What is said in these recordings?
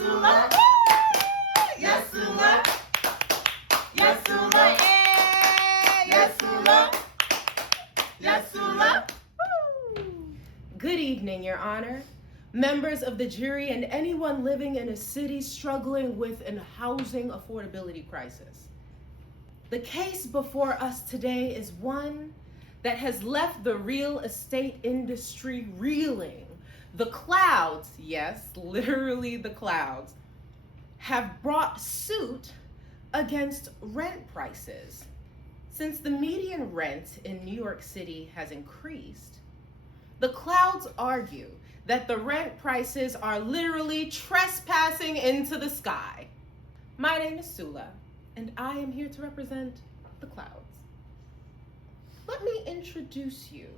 Sula. Yes, Sula. Yes, Sula. Yes, Sula. Yes, Sula. Good evening, Your Honor, members of the jury, and anyone living in a city struggling with a housing affordability crisis. The case before us today is one that has left the real estate industry reeling. The clouds, yes, literally the clouds, have brought suit against rent prices. Since the median rent in New York City has increased, the clouds argue that the rent prices are literally trespassing into the sky. My name is Sula, and I am here to represent the clouds. Let me introduce you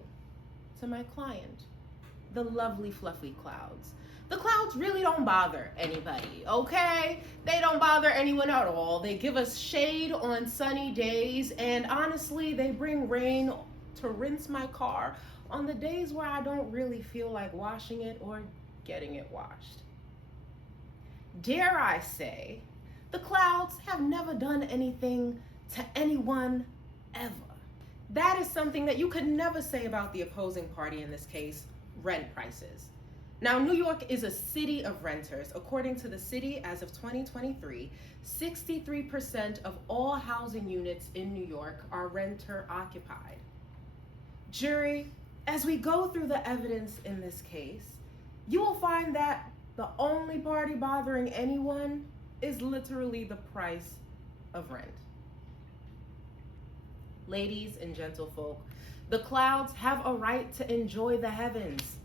to my client, the lovely fluffy clouds. The clouds really don't bother anybody, okay? They don't bother anyone at all. They give us shade on sunny days, and honestly, they bring rain to rinse my car on the days where I don't really feel like washing it or getting it washed. Dare I say, the clouds have never done anything to anyone ever. That is something that you could never say about the opposing party in this case, rent prices. Now, New York is a city of renters. According to the city, as of 2023, 63% of all housing units in New York are renter occupied. Jury, as we go through the evidence in this case, you will find that the only party bothering anyone is literally the price of rent. Ladies and gentlefolk, the clouds have a right to enjoy the heavens.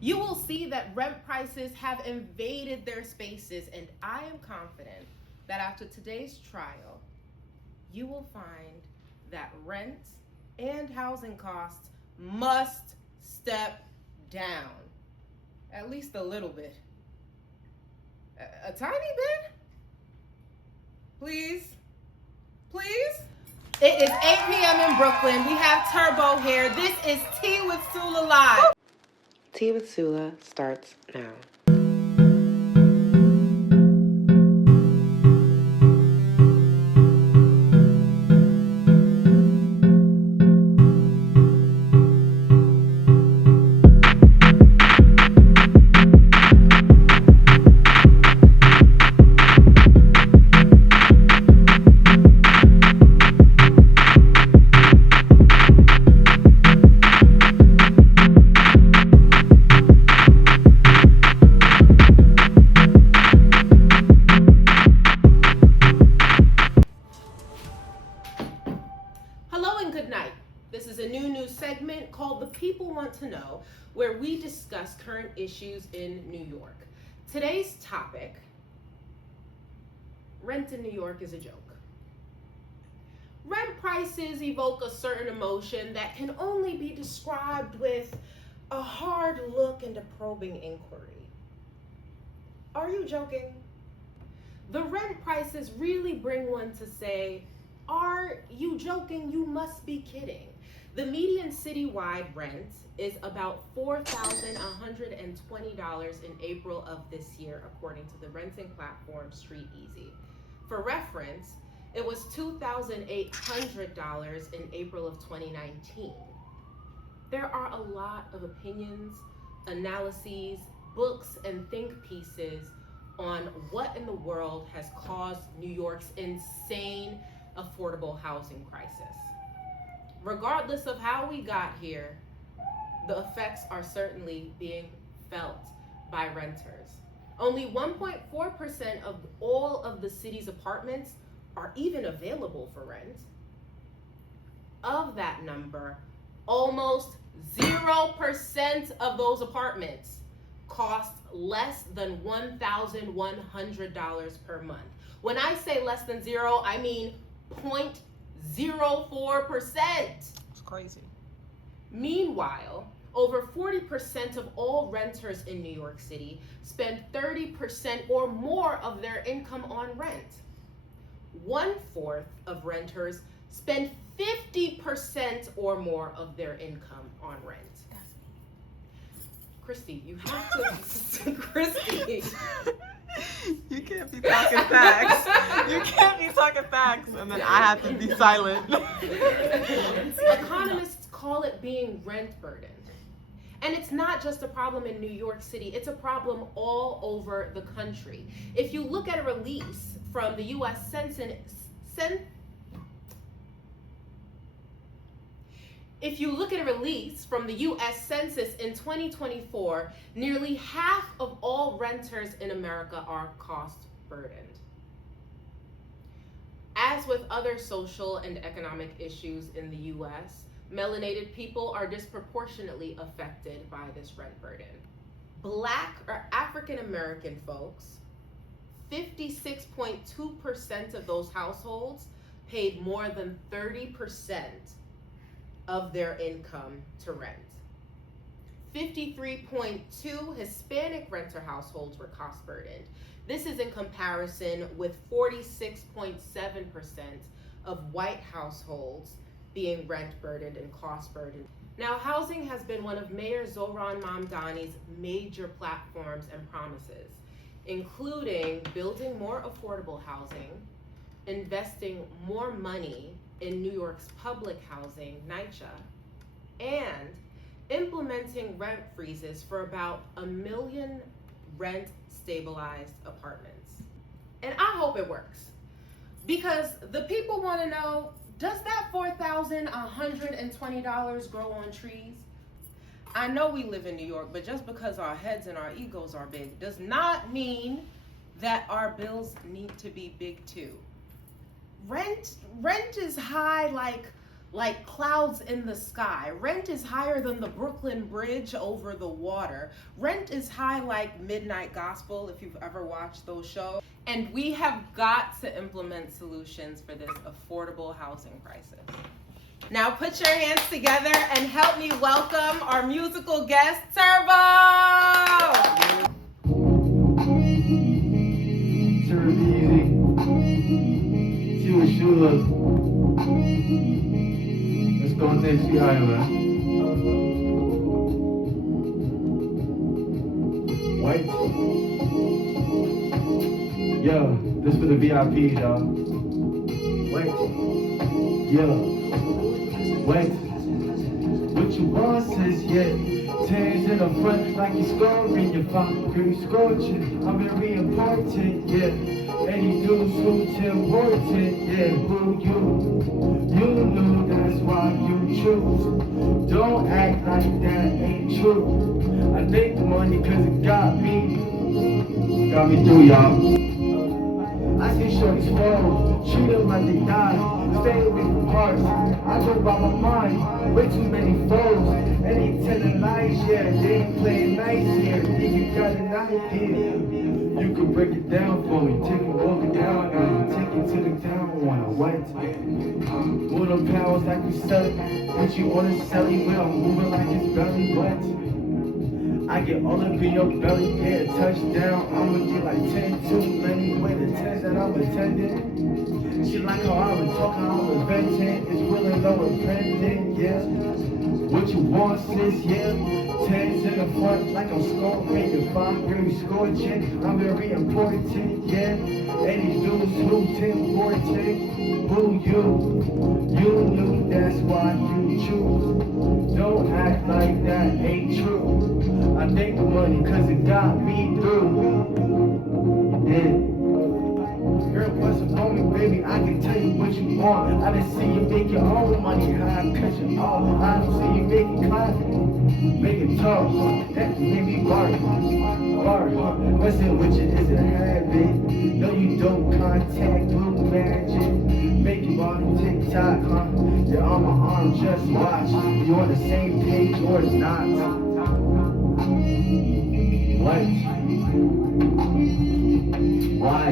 You will see that rent prices have invaded their spaces, and I am confident that after today's trial, you will find that rent and housing costs must step down. At least a little bit. A tiny bit? Please? Please? It is 8 p.m. in Brooklyn. We have Turbo here. This is Tea with Sula Live. Tea with Sula starts now. This is a new news segment called The People Want to Know, where we discuss current issues in New York. Today's topic, rent in New York is a joke. Rent prices evoke a certain emotion that can only be described with a hard look and a probing inquiry. Are you joking? The rent prices really bring one to say, are you joking? You must be kidding. The median citywide rent is about $4,120 in April of this year, according to the renting platform Turbeazy. For reference, it was $2,800 in April of 2019. There are a lot of opinions, analyses, books, and think pieces on what in the world has caused New York's insane affordable housing crisis. Regardless of how we got here, the effects are certainly being felt by renters. Only 1.4% of all of the city's apartments are even available for rent. Of that number, almost 0% of those apartments cost less than $1,100 per month. When I say less than zero, I mean 0.04%. It's crazy. Meanwhile, over 40% of all renters in New York City spend 30% or more of their income on rent. 1/4 of renters spend 50% or more of their income on rent. That's me. Christy, you have to. Christy. talking facts. You can't be talking facts, and then I have to be silent. Economists call it being rent burdened. And it's not just a problem in New York City, it's a problem all over the country. If you look at a release from the U.S. If you look at a release from the U.S. Census in 2024, nearly half of all renters in America are cost burdened. As with other social and economic issues in the U.S., melanated people are disproportionately affected by this rent burden. Black or African American folks, 56.2% of those households paid more than 30% of their income to rent. 53.2 Hispanic renter households were cost burdened. This is in comparison with 46.7% of white households being rent burdened and cost burdened. Now, housing has been one of Mayor Zohran Mamdani's major platforms and promises, including building more affordable housing, investing more money in New York's public housing, NYCHA, and implementing rent freezes for about 1 million rent stabilized apartments. And I hope it works, because the people want to know, does that $4,120 grow on trees? I know we live in New York, but just because our heads and our egos are big does not mean that our bills need to be big too. Rent is high like clouds in the sky. Rent is higher than the Brooklyn Bridge over the water. Rent is high like Midnight Gospel, if you've ever watched those shows. And we have got to implement solutions for this affordable housing crisis. Now put your hands together and help me welcome our musical guest, Turbo! Turbeazy. Sula. Let's go next. We higher, man. White. Yo, this for the VIPs, y'all. White. Yo. White. What you want says, yeah. Tens in the front like you scoring your fucking scorching. I'm very important, yeah. Any dudes who's important, yeah. Who you? You know that's why you choose. Don't act like that ain't true. I think the money cause it got me through, y'all. I see shorties fall, treat them like they die. Stay away from hearts, I go by my mind. Way too many foes, and they telling lies, yeah. They ain't playing nice here, think you got an idea. You can break it down for me, take it all down now. Take it to the down one, white. Move them pounds like you sell it. Put you on the celly when I'm moving like it's belly wet. I get all up in your belly, yeah, touchdown. I'ma get like 10 too many with the 10s that I'm attending. She like how I'm talking, I'm inventing. It's really low impending, yeah. What you want, sis, yeah. 10s in the front like I'm scoring. If I'm very scorching, I'm very important, yeah. And these dudes who's important, who you? You knew that's why you choose. Don't act like that ain't true. I think the money cause it got me through. You did. Girl, what's up on me, baby? I can tell you what you want. I done see you make your own money, how I cut you off. I done see you make it clap, make it talk. That made me bark. Messing with you is a habit. No, you don't contact blue magic. Make you on TikTok, huh? You're on my arm, just watch. You on the same page or not? What? Why?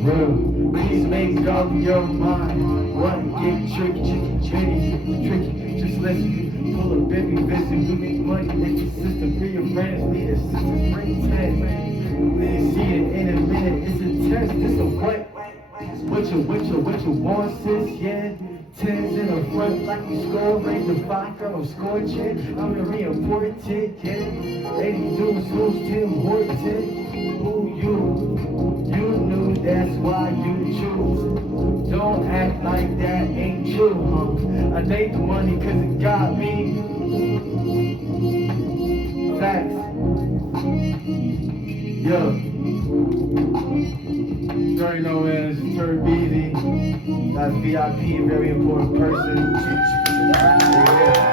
For real, please make up your mind. What? Get tricky, just listen. Pull a baby visit, we make money, it's a system. Free your friends, need assistance, bring 10. See it in a minute, it's a test, this a what? What you want, sis, yeah? 10s in the front like you scoring, the vodka I'm scorching. I'm very important, yeah. 80 dudes who's important. who you knew, that's why you choose. Don't act like that ain't true, huh? I think the money cause it got me. Facts. Yeah. You already know, man, it's Turbeazy. That's VIP, a very important person. Yeah.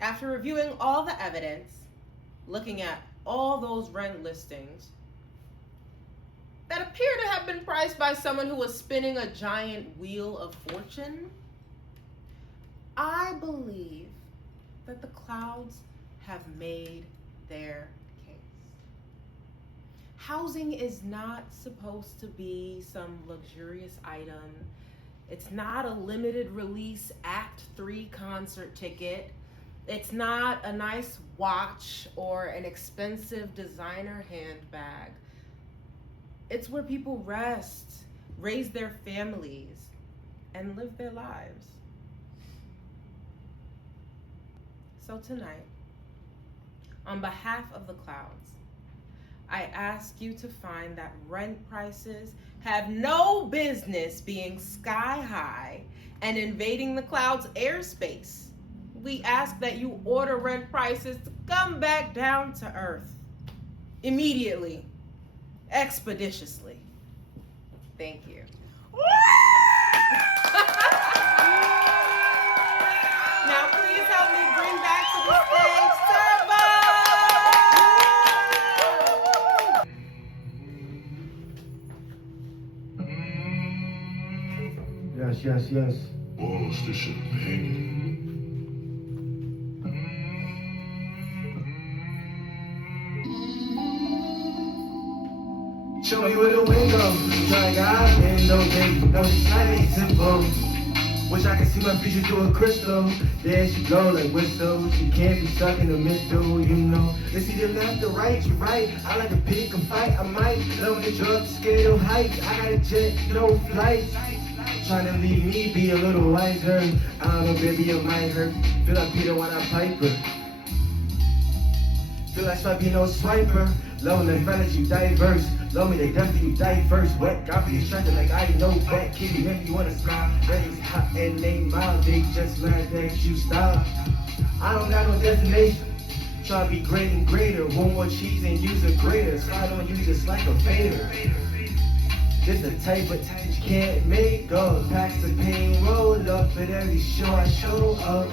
After reviewing all the evidence, looking at all those rent listings that appear to have been priced by someone who was spinning a giant wheel of fortune, I believe that the clouds have made their case. Housing is not supposed to be some luxurious item. It's not a limited release Act 3 concert ticket. It's not a nice watch or an expensive designer handbag. It's where people rest, raise their families, and live their lives. So tonight, on behalf of the clouds, I ask you to find that rent prices have no business being sky high and invading the clouds' airspace. We ask that you order rent prices to come back down to earth immediately, expeditiously. Thank you. Now please help me bring back to the stage Turbo! Yes. Bottles de champagne. Show me where the wind goes. Try God, and no big, no slightly simple. Wish I could see my future through a crystal. There she go like whistle. She can't be stuck in the middle, you know. It's either left or right, you're right. I like to pick a fight, I might. Love the drugs, scale heights. I got a jet, no flights. Trying to leave me be a little wiser. I don't know, baby, it might hurt. Feel like Peter when I Piper. Feel like Swipey, no swiper. Love when they find that you diverse. Love me, they definitely you diverse. Wet, got me distracted like I know that. Kitty, make you wanna smile. Ready, hot, and they mild. They just mad that you stop. I don't got no destination. Try to be great and greater. One more cheese and use a grater. Slide on you just like a fader. This the type of time you can't make up. Packs of pain roll up at every show I show up.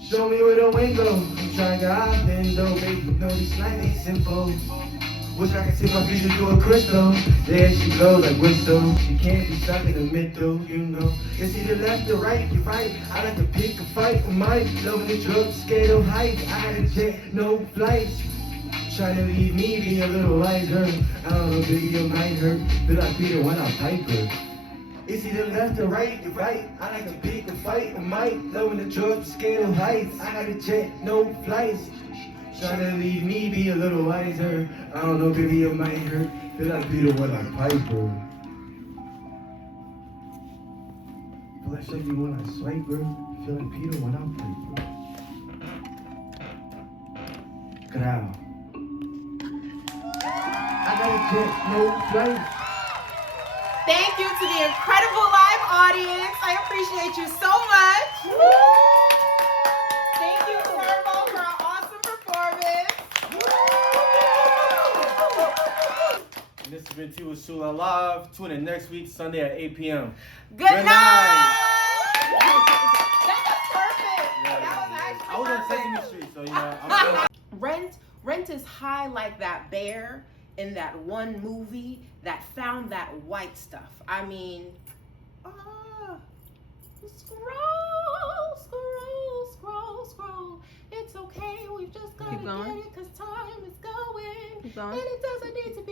Show me where the wind goes. I'm trying to hop in though, baby. You know these life ain't simple. Wish I could see my future through a crystal. There she goes like whistle. She can't be stuck in the middle, you know. It's either left or right, you're right. I like to pick a fight with mine. Loving the drugs, scale heights. I got a jet, no flights. Trying to leave me be a little wiser. I don't know, baby, it might hurt. Feel like Peter when I Piper. It's either left or right, you're right. I like to pick a fight with might. Loving the drugs, scale heights. I got a jet, no flights. Trying to leave me be a little wiser. I don't know, baby, it might hurt. Feel like Peter when I Piper. Feel like Chevy when I swiper. Feel like Peter when I Piper. Get out. I got a jet, no flights. Thank you to the incredible live audience. I appreciate you so much. Thank you, Turbo, for an awesome performance. And this has been T with Sula Live. Tune in next week, Sunday at 8 p.m. Good night. That was perfect. Yeah, That was actually I was on perfect. Sesame Street, so you know. Rent is high like that bear in that one movie that found that white stuff. I mean, scroll. It's okay, we've just gotta get it, cause time is going. And it doesn't need to